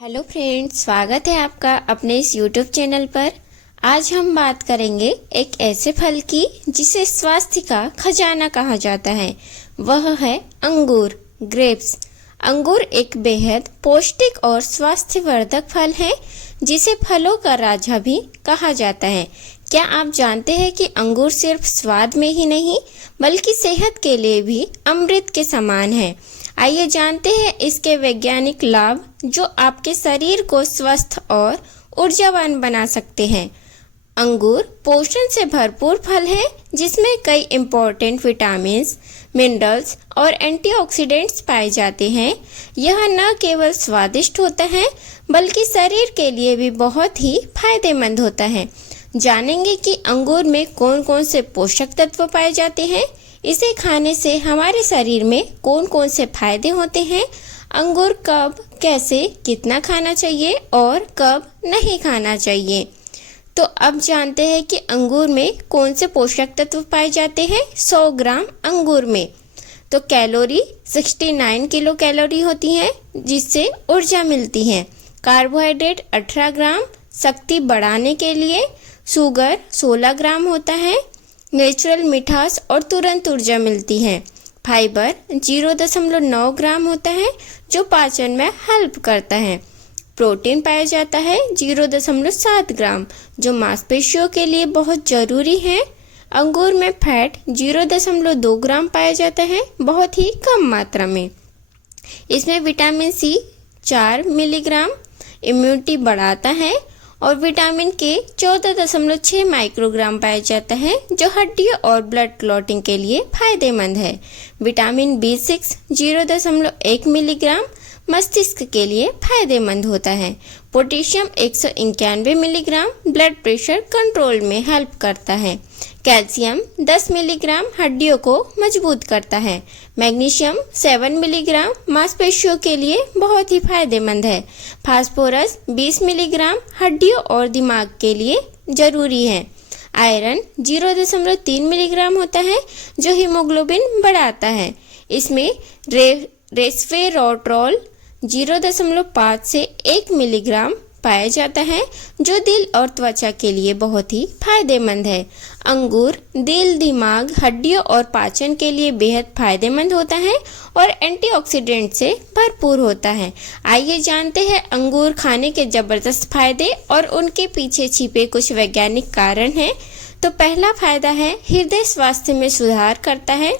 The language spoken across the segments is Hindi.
हेलो फ्रेंड्स, स्वागत है आपका अपने इस यूट्यूब चैनल पर। आज हम बात करेंगे एक ऐसे फल की जिसे स्वास्थ्य का खजाना कहा जाता है। वह है अंगूर, ग्रेप्स। अंगूर एक बेहद पौष्टिक और स्वास्थ्यवर्धक फल है जिसे फलों का राजा भी कहा जाता है। क्या आप जानते हैं कि अंगूर सिर्फ स्वाद में ही नहीं बल्कि सेहत के लिए भी अमृत के समान है। आइए जानते हैं इसके वैज्ञानिक लाभ जो आपके शरीर को स्वस्थ और ऊर्जावान बना सकते हैं। अंगूर पोषण से भरपूर फल है जिसमें कई इम्पोर्टेंट विटामिन्स, मिनरल्स और एंटीऑक्सीडेंट्स पाए जाते हैं। यह न केवल स्वादिष्ट होता है बल्कि शरीर के लिए भी बहुत ही फायदेमंद होता है। जानेंगे कि अंगूर में कौन कौन से पोषक तत्व पाए जाते हैं, इसे खाने से हमारे शरीर में कौन कौन से फायदे होते हैं, अंगूर कब, कैसे, कितना खाना चाहिए और कब नहीं खाना चाहिए। तो अब जानते हैं कि अंगूर में कौन से पोषक तत्व पाए जाते हैं। 100 ग्राम अंगूर में तो कैलोरी 69 किलो कैलोरी होती है जिससे ऊर्जा मिलती है। कार्बोहाइड्रेट 18 ग्राम शक्ति बढ़ाने के लिए, शुगर 16 ग्राम होता है, नेचुरल मिठास और तुरंत ऊर्जा मिलती है। फाइबर 0.9 ग्राम होता है जो पाचन में हेल्प करता है। प्रोटीन पाया जाता है 0.7 ग्राम जो मांसपेशियों के लिए बहुत ज़रूरी है। अंगूर में फैट 0.2 ग्राम पाया जाता है, बहुत ही कम मात्रा में। इसमें विटामिन सी 4 मिलीग्राम इम्यूनिटी बढ़ाता है और विटामिन के 14.6 माइक्रोग्राम पाया जाता है जो हड्डियों और ब्लड क्लॉटिंग के लिए फायदेमंद है। विटामिन B6 0.1 मिलीग्राम मस्तिष्क के लिए फायदेमंद होता है। Potassium 191 milligram blood pressure control में हेल्प करता है। कैल्शियम 10 मिलीग्राम हड्डियों को मजबूत करता है। मैग्नीशियम 7 मिलीग्राम मांसपेशियों के लिए बहुत ही फायदेमंद है। फास्फोरस 20 मिलीग्राम हड्डियों और दिमाग के लिए ज़रूरी है। आयरन 0.3 मिलीग्राम होता है जो हीमोग्लोबिन बढ़ाता है। इसमें रेस्वेराट्रोल 0.5 से 1 मिलीग्राम पाया जाता है जो दिल और त्वचा के लिए बहुत ही फायदेमंद है। अंगूर दिल, दिमाग, हड्डियों और पाचन के लिए बेहद फायदेमंद होता है और एंटीऑक्सीडेंट से भरपूर होता है। आइए जानते हैं अंगूर खाने के ज़बरदस्त फायदे और उनके पीछे छिपे कुछ वैज्ञानिक कारण हैं। तो पहला फायदा है हृदय स्वास्थ्य में सुधार करता है।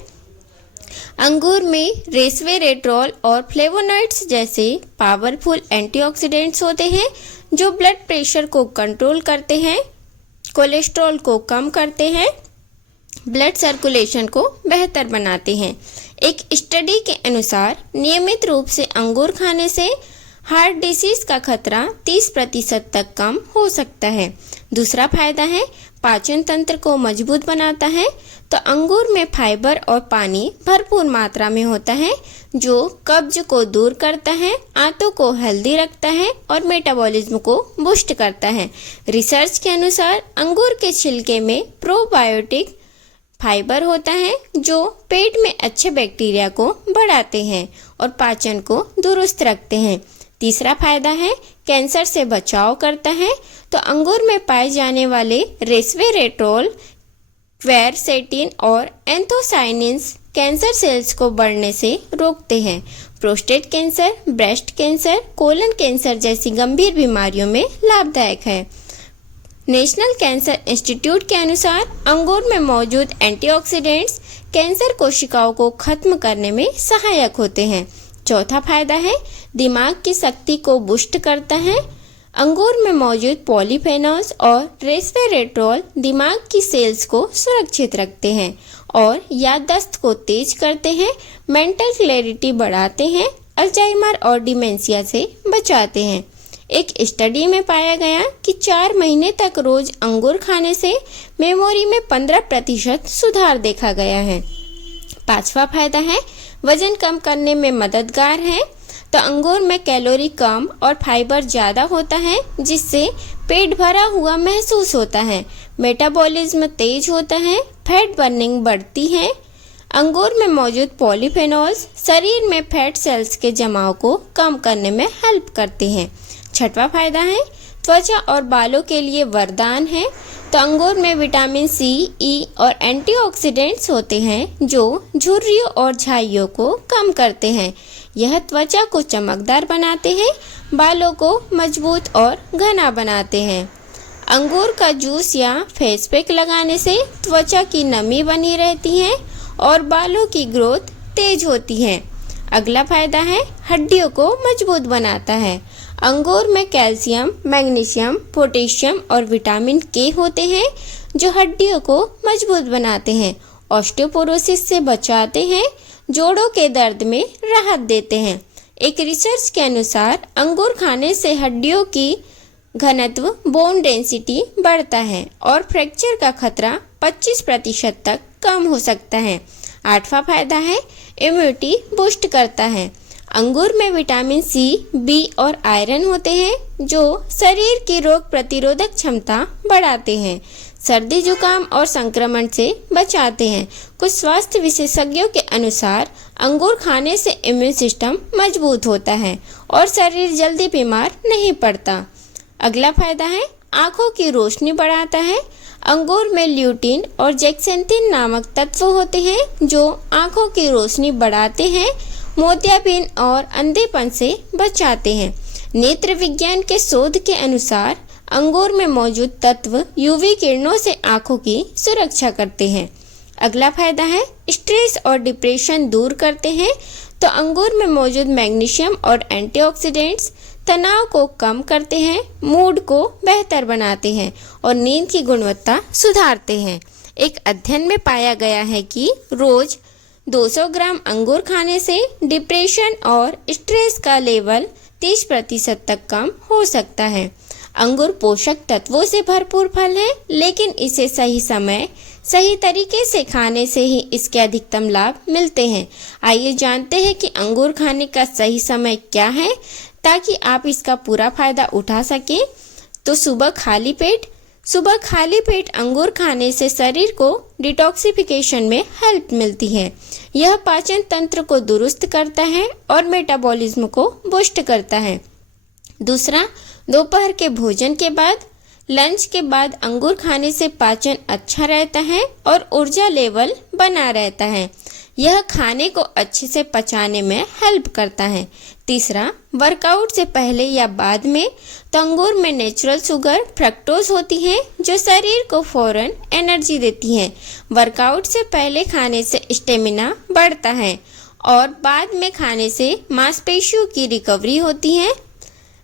अंगूर में रेस्वेरेट्रोल और फ्लेवोनॉइड्स जैसे पावरफुल एंटीऑक्सीडेंट्स होते हैं जो ब्लड प्रेशर को कंट्रोल करते हैं, कोलेस्ट्रॉल को कम करते हैं, ब्लड सर्कुलेशन को बेहतर बनाते हैं। एक स्टडी के अनुसार नियमित रूप से अंगूर खाने से हार्ट डिसीज का खतरा 30% तक कम हो सकता है। दूसरा फायदा है पाचन तंत्र को मजबूत बनाता है। तो अंगूर में फाइबर और पानी भरपूर मात्रा में होता है जो कब्ज को दूर करता है, आंतों को हेल्दी रखता है और मेटाबॉलिज्म को बूस्ट करता है। रिसर्च के अनुसार अंगूर के छिलके में प्रोबायोटिक फाइबर होता है जो पेट में अच्छे बैक्टीरिया को बढ़ाते हैं और पाचन को दुरुस्त रखते हैं। तीसरा फायदा है कैंसर से बचाव करता है। तो अंगूर में पाए जाने वाले रेस्वेरेट्रोल, क्वेरसेटिन और एंथोसाइनिन्स कैंसर सेल्स को बढ़ने से रोकते हैं। Prostate cancer, breast cancer, colon cancer जैसी गंभीर बीमारियों में लाभदायक है। नेशनल कैंसर इंस्टीट्यूट के अनुसार अंगूर में मौजूद एंटीऑक्सीडेंट्स कैंसर कोशिकाओं को खत्म करने में सहायक होते हैं। चौथा फायदा है दिमाग की शक्ति को बूस्ट करता है। अंगूर में मौजूद पॉलीफेनॉल्स और रेस्वेरेट्रोल दिमाग की सेल्स को सुरक्षित रखते हैं और याददाश्त को तेज करते हैं, मेंटल क्लैरिटी बढ़ाते हैं, अल्जाइमर और डिमेंशिया से बचाते हैं। एक स्टडी में पाया गया कि 4 महीने तक रोज अंगूर खाने से मेमोरी में 15% सुधार देखा गया है। पांचवा फायदा है वजन कम करने में मददगार है। तो अंगूर में कैलोरी कम और फाइबर ज़्यादा होता है जिससे पेट भरा हुआ महसूस होता है, मेटाबॉलिज्म तेज होता है, फैट बर्निंग बढ़ती है। अंगूर में मौजूद पॉलीफेनॉल्स शरीर में फैट सेल्स के जमाव को कम करने में हेल्प करते हैं। छठवां फायदा है त्वचा और बालों के लिए वरदान है। तो अंगूर में विटामिन सी, ई और एंटीऑक्सीडेंट्स होते हैं जो झुर्रियों और झाइयों को कम करते हैं। यह त्वचा को चमकदार बनाते हैं, बालों को मजबूत और घना बनाते हैं। अंगूर का जूस या फेस पैक लगाने से त्वचा की नमी बनी रहती है और बालों की ग्रोथ तेज होती है। अगला फायदा है हड्डियों को मजबूत बनाता है। अंगूर में कैल्शियम, मैग्नीशियम, पोटेशियम और विटामिन के होते हैं जो हड्डियों को मजबूत बनाते हैं, ऑस्टियोपोरोसिस से बचाते हैं, जोड़ों के दर्द में राहत देते हैं। एक रिसर्च के अनुसार अंगूर खाने से हड्डियों की घनत्व, बोन डेंसिटी बढ़ता है और फ्रैक्चर का खतरा 25% तक कम हो सकता है। आठवां फायदा है इम्यूनिटी बूस्ट करता है। अंगूर में विटामिन सी, बी और आयरन होते हैं जो शरीर की रोग प्रतिरोधक क्षमता बढ़ाते हैं, सर्दी जुकाम और संक्रमण से बचाते हैं। कुछ स्वास्थ्य विशेषज्ञों के अनुसार अंगूर खाने से इम्यून सिस्टम मजबूत होता है और शरीर जल्दी बीमार नहीं पड़ता। अगला फायदा है आँखों की रोशनी बढ़ाता है। अंगूर में ल्यूटिन और जेक्सेंथिन नामक तत्व होते हैं जो आँखों की रोशनी बढ़ाते हैं, मोतियाबिंद और अंधेपन से बचाते हैं। नेत्र विज्ञान के शोध के अनुसार अंगूर में मौजूद तत्व यूवी किरणों से आँखों की सुरक्षा करते हैं। अगला फायदा है स्ट्रेस और डिप्रेशन दूर करते हैं। तो अंगूर में मौजूद मैग्नीशियम और एंटीऑक्सीडेंट्स तनाव को कम करते हैं, मूड को बेहतर बनाते हैं और नींद की गुणवत्ता सुधारते हैं। एक अध्ययन में पाया गया है कि रोज 200 ग्राम अंगूर खाने से डिप्रेशन और स्ट्रेस का लेवल 30% तक कम हो सकता है। अंगूर पोषक तत्वों से भरपूर फल है, लेकिन इसे सही समय, सही तरीके से खाने से ही इसके अधिकतम लाभ मिलते हैं। आइए जानते हैं कि अंगूर खाने का सही समय क्या है ताकि आप इसका पूरा फायदा उठा सकें। तो सुबह खाली पेट अंगूर खाने से शरीर को डिटॉक्सिफिकेशन में हेल्प मिलती है। यह पाचन तंत्र को दुरुस्त करता है और मेटाबॉलिज्म को बूस्ट करता है। दूसरा, दोपहर के भोजन के बाद, लंच के बाद अंगूर खाने से पाचन अच्छा रहता है और ऊर्जा लेवल बना रहता है। यह खाने को अच्छे से पचाने में हेल्प करता है। तीसरा, वर्कआउट से पहले या बाद में, तो अंगूर में नेचुरल शुगर फ्रक्टोज होती है जो शरीर को फौरन एनर्जी देती है। वर्कआउट से पहले खाने से स्टेमिना बढ़ता है और बाद में खाने से मांसपेशियों की रिकवरी होती है।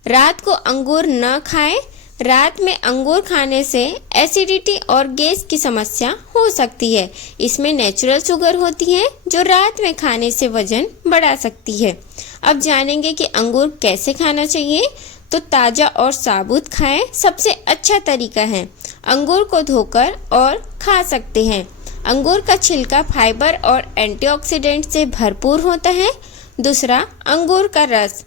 रात को अंगूर न खाएं। रात में अंगूर खाने से एसिडिटी और गैस की समस्या हो सकती है। इसमें नेचुरल शुगर होती है जो रात में खाने से वजन बढ़ा सकती है। अब जानेंगे कि अंगूर कैसे खाना चाहिए। तो ताज़ा और साबुत खाएं, सबसे अच्छा तरीका है। अंगूर को धोकर और खा सकते हैं। अंगूर का छिलका फाइबर और एंटीऑक्सीडेंट से भरपूर होता है। दूसरा, अंगूर का रस,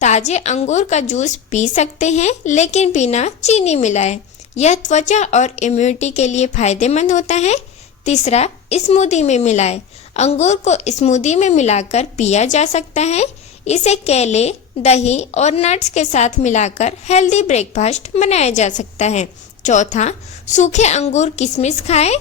ताजे अंगूर का जूस पी सकते हैं लेकिन बिना चीनी मिलाए। यह त्वचा और इम्यूनिटी के लिए फायदेमंद होता है। तीसरा, स्मूदी में मिलाए। अंगूर को स्मूदी में मिलाकर पिया जा सकता है। इसे केले, दही और नट्स के साथ मिलाकर हेल्दी ब्रेकफास्ट बनाया जा सकता है। चौथा, सूखे अंगूर किशमिश खाएं।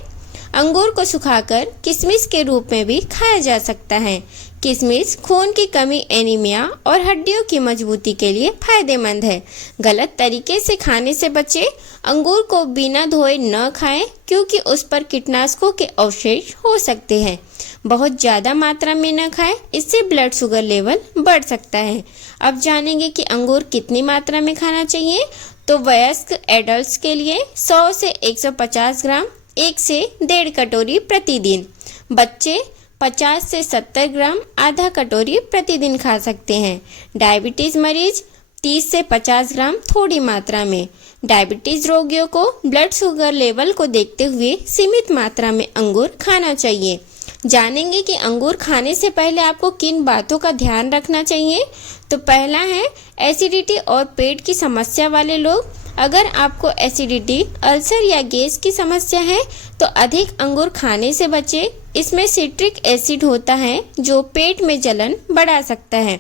अंगूर को सुखाकर किशमिश के रूप में भी खाया जा सकता है। किशमिश खून की कमी, एनीमिया और हड्डियों की मजबूती के लिए फायदेमंद है। गलत तरीके से खाने से बचें। अंगूर को बिना धोए न खाएं क्योंकि उस पर कीटनाशकों के अवशेष हो सकते हैं। बहुत ज़्यादा मात्रा में न खाएं, इससे ब्लड शुगर लेवल बढ़ सकता है। अब जानेंगे कि अंगूर कितनी मात्रा में खाना चाहिए। तो वयस्क एडल्ट्स के लिए 100 से 150 ग्राम 1 से 1.5 कटोरी प्रतिदिन। बच्चे 50 से 70 ग्राम आधा कटोरी प्रतिदिन खा सकते हैं। डायबिटीज़ मरीज 30 से 50 ग्राम थोड़ी मात्रा में। डायबिटीज़ रोगियों को ब्लड शुगर लेवल को देखते हुए सीमित मात्रा में अंगूर खाना चाहिए। जानेंगे कि अंगूर खाने से पहले आपको किन बातों का ध्यान रखना चाहिए। तो पहला है एसिडिटी और पेट की समस्या वाले लोग अगर आपको एसिडिटी, अल्सर या गैस की समस्या है तो अधिक अंगूर खाने से बचें। इसमें सिट्रिक एसिड होता है जो पेट में जलन बढ़ा सकता है।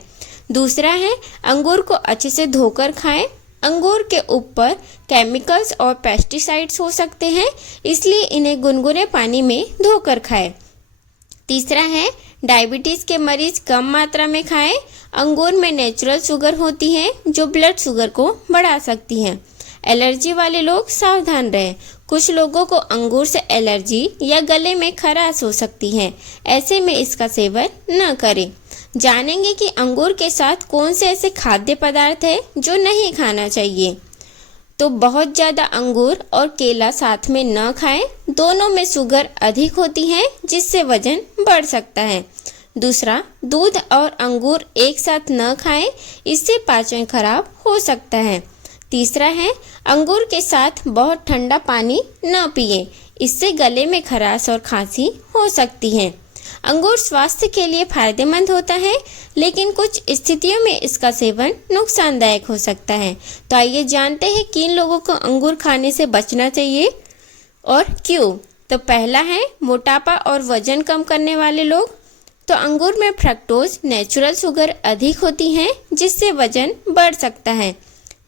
दूसरा है, अंगूर को अच्छे से धोकर खाएं। अंगूर के ऊपर केमिकल्स और पेस्टिसाइड्स हो सकते हैं, इसलिए इन्हें गुनगुने पानी में धोकर खाएं। तीसरा है, डायबिटीज़ के मरीज कम मात्रा में खाएं। अंगूर में नेचुरल शुगर होती है जो ब्लड शुगर को बढ़ा सकती है। एलर्जी वाले लोग सावधान रहें। कुछ लोगों को अंगूर से एलर्जी या गले में खराश हो सकती है, ऐसे में इसका सेवन न करें। जानेंगे कि अंगूर के साथ कौन से ऐसे खाद्य पदार्थ है जो नहीं खाना चाहिए। तो बहुत ज़्यादा अंगूर और केला साथ में न खाएं, दोनों में शुगर अधिक होती है जिससे वजन बढ़ सकता है। दूसरा, दूध और अंगूर एक साथ न खाएं, इससे पाचन खराब हो सकता है। तीसरा है, अंगूर के साथ बहुत ठंडा पानी न पिएं, इससे गले में खराश और खांसी हो सकती है। अंगूर स्वास्थ्य के लिए फायदेमंद होता है, लेकिन कुछ स्थितियों में इसका सेवन नुकसानदायक हो सकता है। तो आइए जानते हैं किन लोगों को अंगूर खाने से बचना चाहिए और क्यों। तो पहला है, मोटापा और वजन कम करने वाले लोग। तो अंगूर में फ्रक्टोज नेचुरल शुगर अधिक होती है जिससे वजन बढ़ सकता है।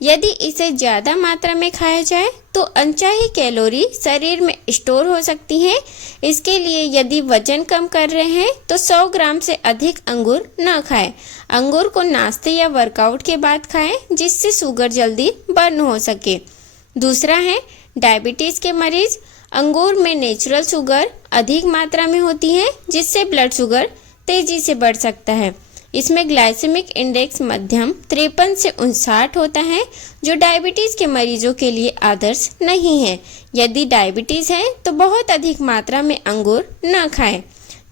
यदि इसे ज़्यादा मात्रा में खाया जाए तो अनचाही कैलोरी शरीर में स्टोर हो सकती है। इसके लिए यदि वजन कम कर रहे हैं तो 100 ग्राम से अधिक अंगूर न खाएं। अंगूर को नाश्ते या वर्कआउट के बाद खाएं जिससे शुगर जल्दी बर्न हो सके। दूसरा है, डायबिटीज़ के मरीज। अंगूर में नेचुरल शुगर अधिक मात्रा में होती है जिससे ब्लड शुगर तेज़ी से बढ़ सकता है। इसमें ग्लाइसेमिक इंडेक्स मध्यम 53 से 59 होता है, जो डायबिटीज़ के मरीजों के लिए आदर्श नहीं है। यदि डायबिटीज़ है तो बहुत अधिक मात्रा में अंगूर न खाएं।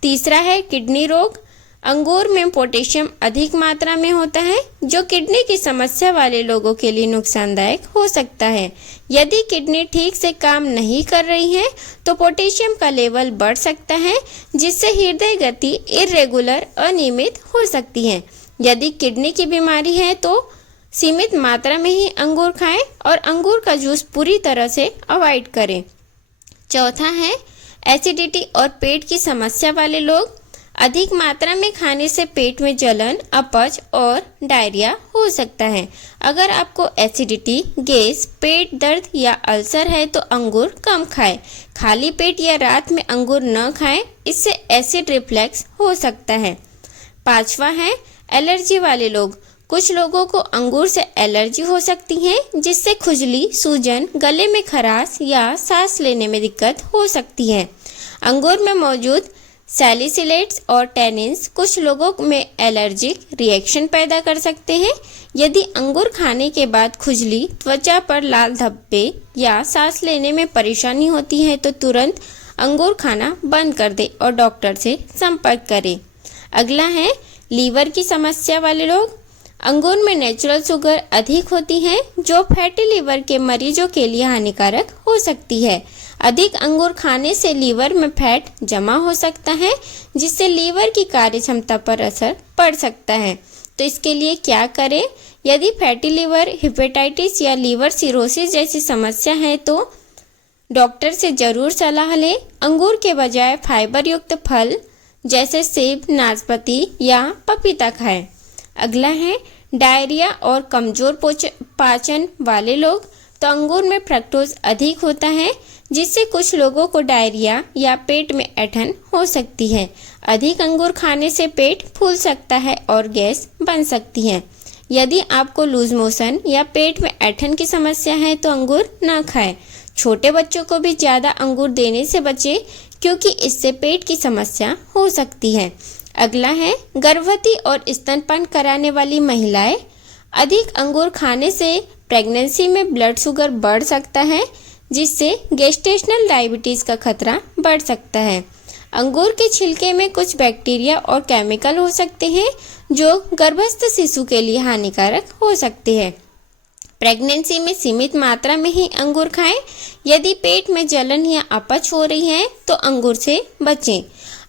तीसरा है, किडनी रोग। अंगूर में पोटेशियम अधिक मात्रा में होता है जो किडनी की समस्या वाले लोगों के लिए नुकसानदायक हो सकता है। यदि किडनी ठीक से काम नहीं कर रही है तो पोटेशियम का लेवल बढ़ सकता है जिससे हृदय गति इरेगुलर अनियमित हो सकती है। यदि किडनी की बीमारी है तो सीमित मात्रा में ही अंगूर खाएं और अंगूर का जूस पूरी तरह से अवॉइड करें। चौथा है, एसिडिटी और पेट की समस्या वाले लोग। अधिक मात्रा में खाने से पेट में जलन, अपच और डायरिया हो सकता है। अगर आपको एसिडिटी, गैस, पेट दर्द या अल्सर है तो अंगूर कम खाएं। खाली पेट या रात में अंगूर न खाएं, इससे एसिड रिफ्लक्स हो सकता है। पांचवा है, एलर्जी वाले लोग। कुछ लोगों को अंगूर से एलर्जी हो सकती है जिससे खुजली, सूजन, गले में खराश या सांस लेने में दिक्कत हो सकती है। अंगूर में मौजूद सैलिसिलेट्स और टैनिन्स कुछ लोगों में एलर्जिक रिएक्शन पैदा कर सकते हैं। यदि अंगूर खाने के बाद खुजली, त्वचा पर लाल धब्बे या सांस लेने में परेशानी होती है तो तुरंत अंगूर खाना बंद कर दें और डॉक्टर से संपर्क करें। अगला है, लीवर की समस्या वाले लोग। अंगूर में नेचुरल शुगर अधिक होती है जो फैटी लीवर के मरीजों के लिए हानिकारक हो सकती है। अधिक अंगूर खाने से लीवर में फैट जमा हो सकता है जिससे लीवर की कार्यक्षमता पर असर पड़ सकता है। तो इसके लिए क्या करें? यदि फैटी लीवर, हेपेटाइटिस या लीवर सिरोसिस जैसी समस्या है तो डॉक्टर से ज़रूर सलाह लें। अंगूर के बजाय फाइबर युक्त फल जैसे सेब, नाशपाती या पपीता खाएं। अगला है, डायरिया और कमज़ोर पाचन वाले लोग। तो अंगूर में फ्रक्टोज अधिक होता है जिससे कुछ लोगों को डायरिया या पेट में ऐंठन हो सकती है। अधिक अंगूर खाने से पेट फूल सकता है और गैस बन सकती है। यदि आपको लूज मोशन या पेट में ऐंठन की समस्या है तो अंगूर ना खाएं। छोटे बच्चों को भी ज़्यादा अंगूर देने से बचें क्योंकि इससे पेट की समस्या हो सकती है। अगला है, गर्भवती और स्तनपान कराने वाली महिलाएं। अधिक अंगूर खाने से प्रेगनेंसी में ब्लड शुगर बढ़ सकता है जिससे गेस्टेशनल डायबिटीज़ का खतरा बढ़ सकता है। अंगूर के छिलके में कुछ बैक्टीरिया और केमिकल हो सकते हैं जो गर्भस्थ शिशु के लिए हानिकारक हो सकते हैं। प्रेगनेंसी में सीमित मात्रा में ही अंगूर खाएं। यदि पेट में जलन या अपच हो रही है तो अंगूर से बचें।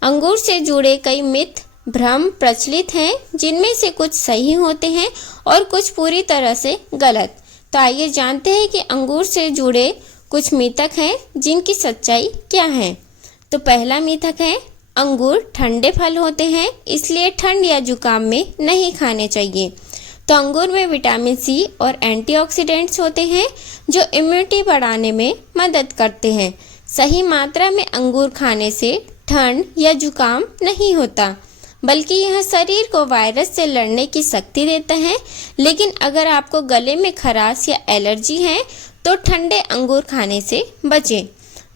अंगूर से जुड़े कई मिथ, भ्रम प्रचलित हैं जिनमें से कुछ सही होते हैं और कुछ पूरी तरह से गलत। तो आइए जानते हैं कि अंगूर से जुड़े कुछ मिथक हैं जिनकी सच्चाई क्या है। तो पहला मिथक है, अंगूर ठंडे फल होते हैं इसलिए ठंड या जुकाम में नहीं खाने चाहिए। तो अंगूर में विटामिन सी और एंटीऑक्सीडेंट्स होते हैं जो इम्यूनिटी बढ़ाने में मदद करते हैं। सही मात्रा में अंगूर खाने से ठंड या जुकाम नहीं होता, बल्कि यह शरीर को वायरस से लड़ने की शक्ति देता है। लेकिन अगर आपको गले में खराश या एलर्जी है तो ठंडे अंगूर खाने से बचें।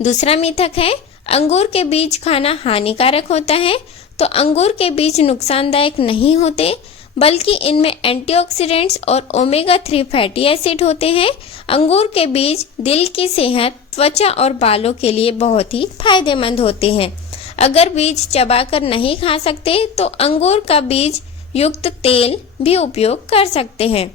दूसरा मिथक है, अंगूर के बीज खाना हानिकारक होता है। तो अंगूर के बीज नुकसानदायक नहीं होते, बल्कि इनमें एंटीऑक्सीडेंट्स और ओमेगा 3 फैटी एसिड होते हैं। अंगूर के बीज दिल की सेहत, त्वचा और बालों के लिए बहुत ही फायदेमंद होते हैं। अगर बीज चबाकर नहीं खा सकते तो अंगूर का बीज युक्त तेल भी उपयोग कर सकते हैं।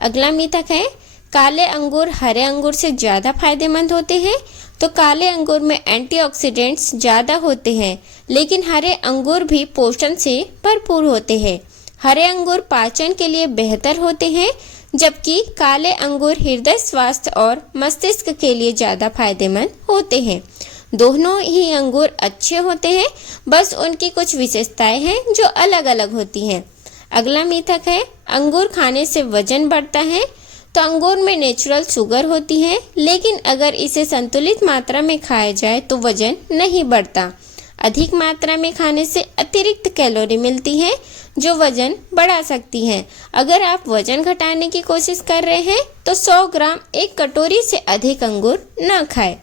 अगला मिथक है, काले अंगूर हरे अंगूर से ज़्यादा फायदेमंद होते हैं। तो काले अंगूर में एंटीऑक्सीडेंट्स ज़्यादा होते हैं, लेकिन हरे अंगूर भी पोषण से भरपूर होते हैं। हरे अंगूर पाचन के लिए बेहतर होते हैं, जबकि काले अंगूर हृदय स्वास्थ्य और मस्तिष्क के लिए ज़्यादा फायदेमंद होते हैं। दोनों ही अंगूर अच्छे होते हैं, बस उनकी कुछ विशेषताएं हैं जो अलग अलग होती हैं। अगला मिथक है, अंगूर खाने से वजन बढ़ता है। तो अंगूर में नेचुरल शुगर होती है, लेकिन अगर इसे संतुलित मात्रा में खाया जाए तो वजन नहीं बढ़ता। अधिक मात्रा में खाने से अतिरिक्त कैलोरी मिलती है जो वजन बढ़ा सकती हैं। अगर आप वजन घटाने की कोशिश कर रहे हैं तो 100 ग्राम एक कटोरी से अधिक अंगूर न खाएं।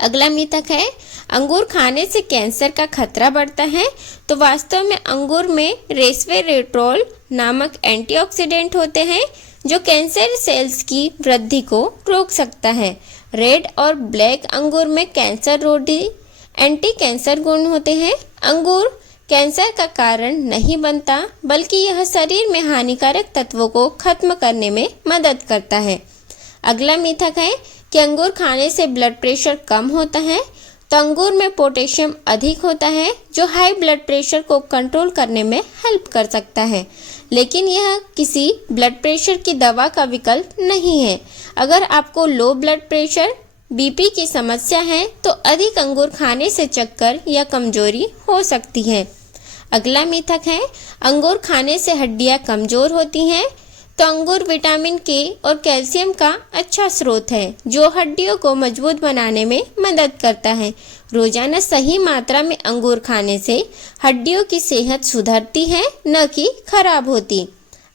अगला मिथक है, अंगूर खाने से कैंसर का खतरा बढ़ता है। तो वास्तव में अंगूर में रेस्वेरेट्रोल नामक एंटीऑक्सीडेंट होते हैं जो कैंसर सेल्स की वृद्धि को रोक सकता है। रेड और ब्लैक अंगूर में कैंसर रोधी एंटी कैंसर गुण होते हैं। अंगूर कैंसर का कारण नहीं बनता, बल्कि यह शरीर में हानिकारक तत्वों को खत्म करने में मदद करता है। अगला मिथक है कि अंगूर खाने से ब्लड प्रेशर कम होता है। तो अंगूर में पोटेशियम अधिक होता है जो हाई ब्लड प्रेशर को कंट्रोल करने में हेल्प कर सकता है, लेकिन यह किसी ब्लड प्रेशर की दवा का विकल्प नहीं है। अगर आपको लो ब्लड प्रेशर, बीपी की समस्या है तो अधिक अंगूर खाने से चक्कर या कमजोरी हो सकती है। अगला मिथक है, अंगूर खाने से हड्डियां कमजोर होती हैं। तो अंगूर विटामिन के और कैल्शियम का अच्छा स्रोत है जो हड्डियों को मजबूत बनाने में मदद करता है। रोजाना सही मात्रा में अंगूर खाने से हड्डियों की सेहत सुधरती है, न कि खराब होती।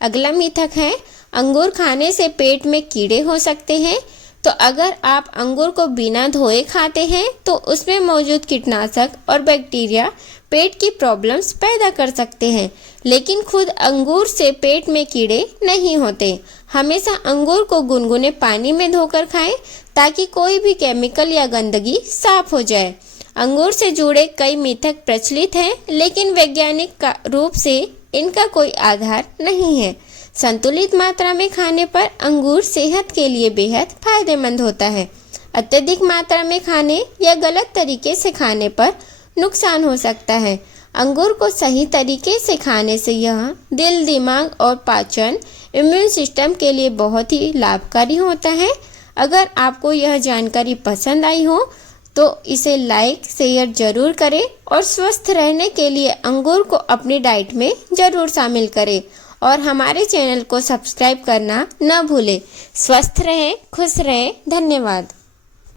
अगला मिथक है, अंगूर खाने से पेट में कीड़े हो सकते हैं। तो अगर आप अंगूर को बिना धोए खाते हैं तो उसमें मौजूद कीटनाशक और बैक्टीरिया पेट की प्रॉब्लम्स पैदा कर सकते हैं, लेकिन खुद अंगूर से पेट में कीड़े नहीं होते। हमेशा अंगूर को गुनगुने पानी में धोकर खाएं ताकि कोई भी केमिकल या गंदगी साफ हो जाए। अंगूर से जुड़े कई मिथक प्रचलित हैं, लेकिन वैज्ञानिक रूप से इनका कोई आधार नहीं है। संतुलित मात्रा में खाने पर अंगूर सेहत के लिए बेहद फायदेमंद होता है। अत्यधिक मात्रा में खाने या गलत तरीके से खाने पर नुकसान हो सकता है। अंगूर को सही तरीके से खाने से यह दिल, दिमाग और पाचन, इम्यून सिस्टम के लिए बहुत ही लाभकारी होता है। अगर आपको यह जानकारी पसंद आई हो तो इसे लाइक शेयर जरूर करें और स्वस्थ रहने के लिए अंगूर को अपनी डाइट में जरूर शामिल करें और हमारे चैनल को सब्सक्राइब करना न भूलें। स्वस्थ रहें, खुश रहें। धन्यवाद।